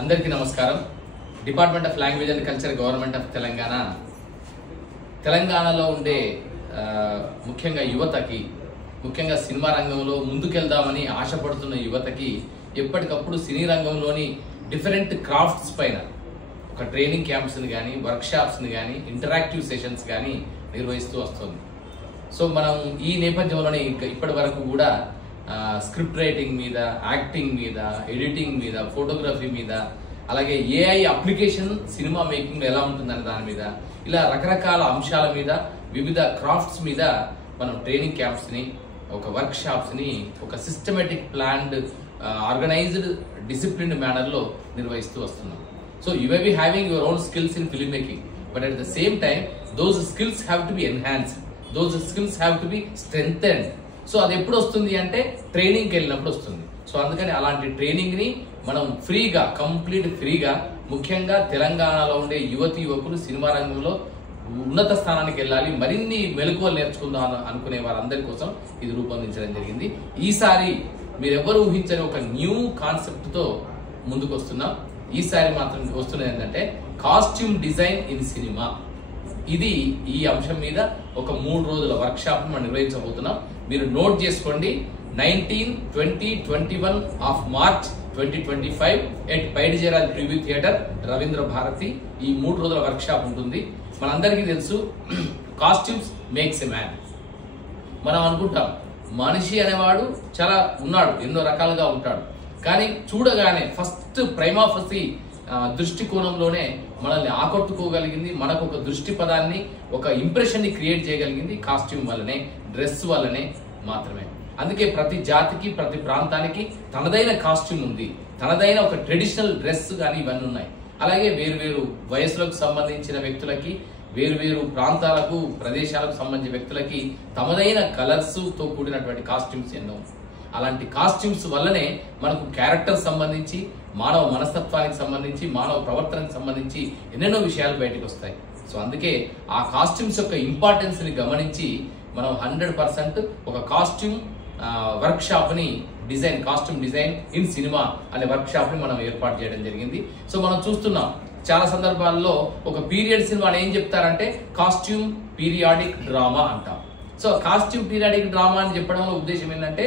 అందరికీ నమస్కారం. Department of language and culture, government of తెలంగాణలో ఉండే ముఖ్యంగా యువతకి, ముఖ్యంగా సినిమా రంగంలో ముందుకెళ్దామని ఆశపడుతున్న యువతకి ఎప్పటికప్పుడు సినీ రంగంలోని డిఫరెంట్ క్రాఫ్ట్స్ పైన ఒక ట్రైనింగ్ క్యాంప్స్ని కానీ, వర్క్షాప్స్ని కానీ, ఇంటరాక్టివ్ సెషన్స్ కానీ నిర్వహిస్తూ వస్తుంది. సో మనం ఈ నేపథ్యంలోనే ఇప్పటి వరకు కూడా స్క్రిప్ట్ రైటింగ్ మీద, యాక్టింగ్ మీద, ఎడిటింగ్ మీద, ఫోటోగ్రఫీ మీద, అలాగే ఏఐ అప్లికేషన్ సినిమా మేకింగ్ ఎలా ఉంటుందనే దాని మీద, ఇలా రకరకాల అంశాల మీద, వివిధ క్రాఫ్ట్స్ మీద మనం ట్రైనింగ్ క్యాంప్స్ని, ఒక వర్క్ షాప్స్ని ఒక సిస్టమేటిక్ ప్లాన్డ్, ఆర్గనైజ్డ్, డిసిప్లిన్డ్ మేనర్లో నిర్వహిస్తూ వస్తున్నాం. So you may be having your own skills in film making, but at the same time those skills have to be enhanced, those skills have to be strengthened. So అది ఎప్పుడు వస్తుంది అంటే ట్రైనింగ్కి వెళ్ళినప్పుడు వస్తుంది. సో అందుకని అలాంటి ట్రైనింగ్ ని మనం ఫ్రీగా, కంప్లీట్ ఫ్రీగా, ముఖ్యంగా తెలంగాణలో ఉండే యువతి యువకులు సినిమా రంగంలో ఉన్నత స్థానానికి వెళ్ళాలి, మరిన్ని మెలకువలు నేర్చుకుందాం అనుకునే వారందరి కోసం ఇది రూపొందించడం జరిగింది. ఈసారి మీరెవ్వరు ఊహించని ఒక న్యూ కాన్సెప్ట్ తో ముందుకు వస్తున్నాం. ఈసారి మాత్రం వస్తున్నది ఏంటంటే కాస్ట్యూమ్ డిజైన్ ఇన్ సినిమా. ఇది ఈ అంశం మీద ఒక 3 రోజుల వర్క్ షాప్ మనం నిర్వహించబోతున్నాం. మీరు నోట్ చేసుకోండి. 19, 20, 21 of March 2025 at Paidi Jairaj preview theatre, Ravindra Bharathi. ఈ 3 రోజుల వర్క్ షాప్ ఉంటుంది. మనందరికీ తెలుసు, కాస్ట్యూమ్స్ మేక్స్ ఎ మ్యాన్. మనం అనుకుంటాం మనిషి అనేవాడు చాలా ఉన్నాడు, ఎన్నో రకాలుగా ఉంటాడు. కానీ చూడగానే ఫస్ట్ ప్రైమాఫసి దృష్టికోణంలోనే మనల్ని ఆకట్టుకోగలిగింది, మనకు ఒక దృష్టి పదాన్ని, ఒక ఇంప్రెషన్ ని క్రియేట్ చేయగలిగింది కాస్ట్యూమ్ వల్లనే, డ్రెస్ వల్లనే మాత్రమే. అందుకే ప్రతి జాతికి, ప్రతి ప్రాంతానికి తనదైన కాస్ట్యూమ్ ఉంది, తనదైన ఒక ట్రెడిషనల్ డ్రెస్ కానీ ఇవన్నీ ఉన్నాయి. అలాగే వేరు వయసులకు సంబంధించిన వ్యక్తులకి, వేరు ప్రాంతాలకు, ప్రదేశాలకు సంబంధించిన వ్యక్తులకి తమదైన కలర్స్ తో కూడినటువంటి కాస్ట్యూమ్స్ ఎన్నో. అలాంటి కాస్ట్యూమ్స్ వల్లనే మనకు క్యారెక్టర్ సంబంధించి, మానవ మనస్తత్వానికి సంబంధించి, మానవ ప్రవర్తనకు సంబంధించి ఎన్నెన్నో విషయాలు బయటకు వస్తాయి. సో అందుకే ఆ కాస్ట్యూమ్స్ యొక్క ఇంపార్టెన్స్ ని గమనించి మనం 100% ఒక కాస్ట్యూమ్ వర్క్ షాప్ ని కాస్ట్యూమ్ డిజైన్ ఇన్ సినిమా అనే వర్క్ షాప్ ని మనం ఏర్పాటు చేయడం జరిగింది. సో మనం చూస్తున్నాం చాలా సందర్భాల్లో ఒక పీరియడ్ సినిమాని ఏం చెప్తారంటే కాస్ట్యూమ్ పీరియాడిక్ డ్రామా అంటాం. సో కాస్ట్యూమ్ పీరియాడిక్ డ్రామా అని చెప్పడంలో ఉద్దేశం ఏంటంటే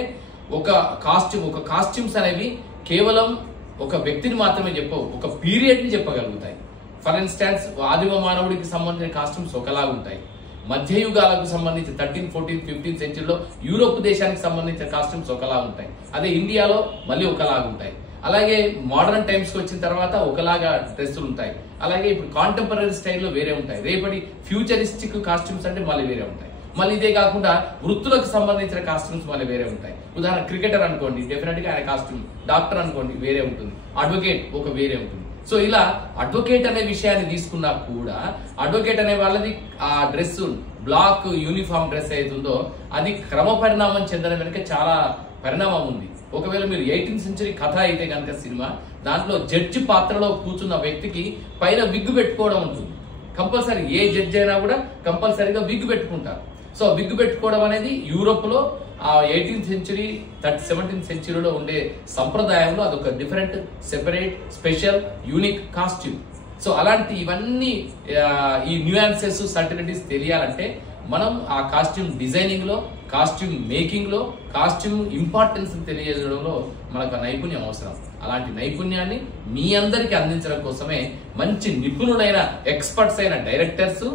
ఒక కాస్ట్యూమ్స్ అనేవి కేవలం ఒక వ్యక్తిని మాత్రమే చెప్పవు, ఒక పీరియడ్ ని చెప్పగలుగుతాయి. ఫర్ ఇన్స్టాన్స్, ఆదిమ మానవుడికి సంబంధించిన కాస్ట్యూమ్స్ ఒకలాగా ఉంటాయి. మధ్యయుగాలకు సంబంధించి 13, 14, 15 సెంచరీలో యూరోప్ దేశానికి సంబంధించిన కాస్ట్యూమ్స్ ఒకలా ఉంటాయి. అదే ఇండియాలో మళ్ళీ ఒకలాగా ఉంటాయి. అలాగే మోడర్న్ టైమ్స్ కి వచ్చిన తర్వాత ఒకలాగా డ్రెస్సులు ఉంటాయి. అలాగే ఇప్పుడు కాంటెంపరీ స్టైల్లో వేరే ఉంటాయి. రేపటి ఫ్యూచరిస్టిక్ కాస్ట్యూమ్స్ అంటే మళ్ళీ వేరే ఉంటాయి. మళ్ళీ ఇదే కాకుండా వృత్తులకు సంబంధించిన కాస్ట్యూమ్స్ మళ్ళీ వేరే ఉంటాయి. ఉదాహరణ క్రికెటర్ అనుకోండి, డెఫినెట్ గా ఆయన కాస్ట్యూమ్, డాక్టర్ అనుకోండి వేరే ఉంటుంది, అడ్వకేట్ ఒక వేరే ఉంటుంది. సో ఇలా అడ్వకేట్ అనే విషయాన్ని తీసుకున్నా కూడా, అడ్వకేట్ అనే వాళ్ళది ఆ డ్రెస్, బ్లాక్ యూనిఫామ్ డ్రెస్ అవుతుందో అది క్రమ పరిణామం చెందడం వెనుక చాలా పరిణామం ఉంది. ఒకవేళ మీరు 18th సెంచరీ కథ అయితే కనుక సినిమా, దాంట్లో జడ్జి పాత్రలో కూర్చున్న వ్యక్తికి పైన విగ్ పెట్టుకోవడం ఉంటుంది. కంపల్సరీ ఏ జడ్జి అయినా కూడా కంపల్సరీగా విగ్ పెట్టుకుంటారు. సో విగ్ పెట్టుకోవడం అనేది యూరోప్ లో ఆ 18th సెంచరీ, 17th సెంచరీలో ఉండే సంప్రదాయంలో అదొక different, separate, special, unique costume. So అలాంటి ఇవన్నీ ఈ న్యూయాన్సెస్, సర్టనిటీస్ తెలియాలంటే మనం ఆ కాస్ట్యూమ్ డిజైనింగ్ లో, కాస్ట్యూమ్ మేకింగ్ లో, కాస్ట్యూమ్ ఇంపార్టెన్స్ తెలియజేయడంలో మనకు నైపుణ్యం అవసరం. అలాంటి నైపుణ్యాన్ని మీ అందరికి అందించడం కోసమే మంచి నిపుణులైన, ఎక్స్పర్ట్స్ అయిన డైరెక్టర్స్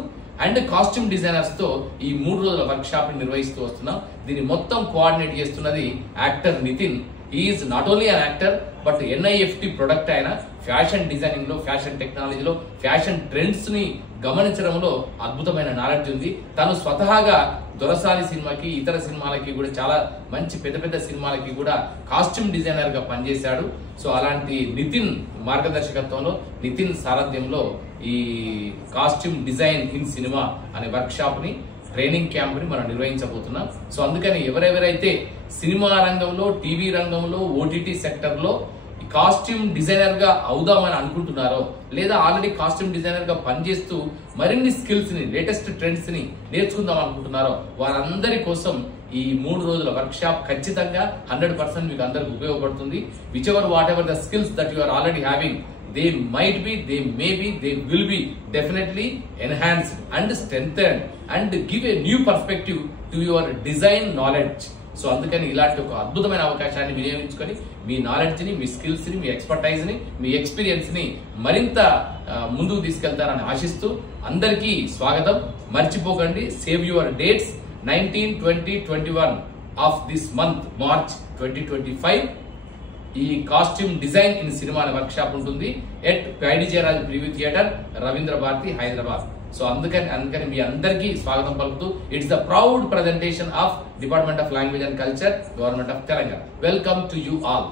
అండ్ కాస్ట్యూమ్ డిజైనర్స్ తో ఈ 3 రోజుల వర్క్ షాప్ ని నిర్వహిస్తూ వస్తున్నాం. దీన్ని మొత్తం కోఆర్డినేట్ చేస్తున్నది actor Nitin. Is not only an actor, but NIFT product అయిన ఫ్యాషన్ డిజైనింగ్ లో, ఫ్యాషన్ టెక్నాలజీలో, ఫ్యాషన్ ట్రెండ్స్ ని గమనించడంలో అద్భుతమైన నాలెడ్జ్ ఉంది. తను స్వతహాగా దొరసాలి సినిమాకి, ఇతర సినిమాలకి కూడా, చాలా మంచి పెద్ద సినిమాలకి కూడా కాస్ట్యూమ్ డిజైనర్ గా పనిచేశాడు. సో అలాంటి నితిన్ మార్గదర్శకత్వంలో, నితిన్ సారథ్యంలో ఈ కాస్ట్యూమ్ డిజైన్ ఇన్ సినిమా అనే వర్క్ షాప్ ని, ట్రైనింగ్ క్యాంప్ ని మనం నిర్వహించబోతున్నాం. సో అందుకని ఎవరెవరైతే సినిమా రంగంలో, టీవీ రంగంలో, OTT సెక్టర్ లో కాస్ట్యూమ్ డిజైనర్ గా అవుదామని అనుకుంటున్నారో, లేదా ఆల్రెడీ కాస్ట్యూమ్ డిజైనర్ గా పనిచేస్తూ మరిన్ని స్కిల్స్ ని, లేటెస్ట్ ట్రెండ్స్ ని నేర్చుకుందాం అనుకుంటున్నారో వారందరి కోసం ఈ 3 రోజుల వర్క్ షాప్ ఖచ్చితంగా 100% మీకు అందరికి ఉపయోగపడుతుంది. Whichever whatever the skills that you are already having, they might be, they may be, they will be definitely enhanced and strengthened and give a new perspective to your design knowledge. So అందుకని ఇలాంటి ఒక అద్భుతమైన అవకాశాన్ని వినియోగించుకొని మీ knowledge ని, మీ skills ని, మీ expertise ని, మీ experience ని మరింత ముందుకు తీసుకెళ్తారని ఆశిస్తూ అందరికీ స్వాగతం. మర్చిపోకండి, save your dates 19, 20, 21 of this month March 2025 ఈ కాస్ట్యూమ్ డిజైన్ ఇన్ సినిమాల వర్క్ షాప్ ఉంటుంది at Paidi Jayaraj preview theatre, Ravindra Bharati, Hyderabad. So అందుకని మీ అందరికీ స్వాగతం పలుకుతూ it's the proud presentation of department of language and culture, government of Telangana. Welcome to you all.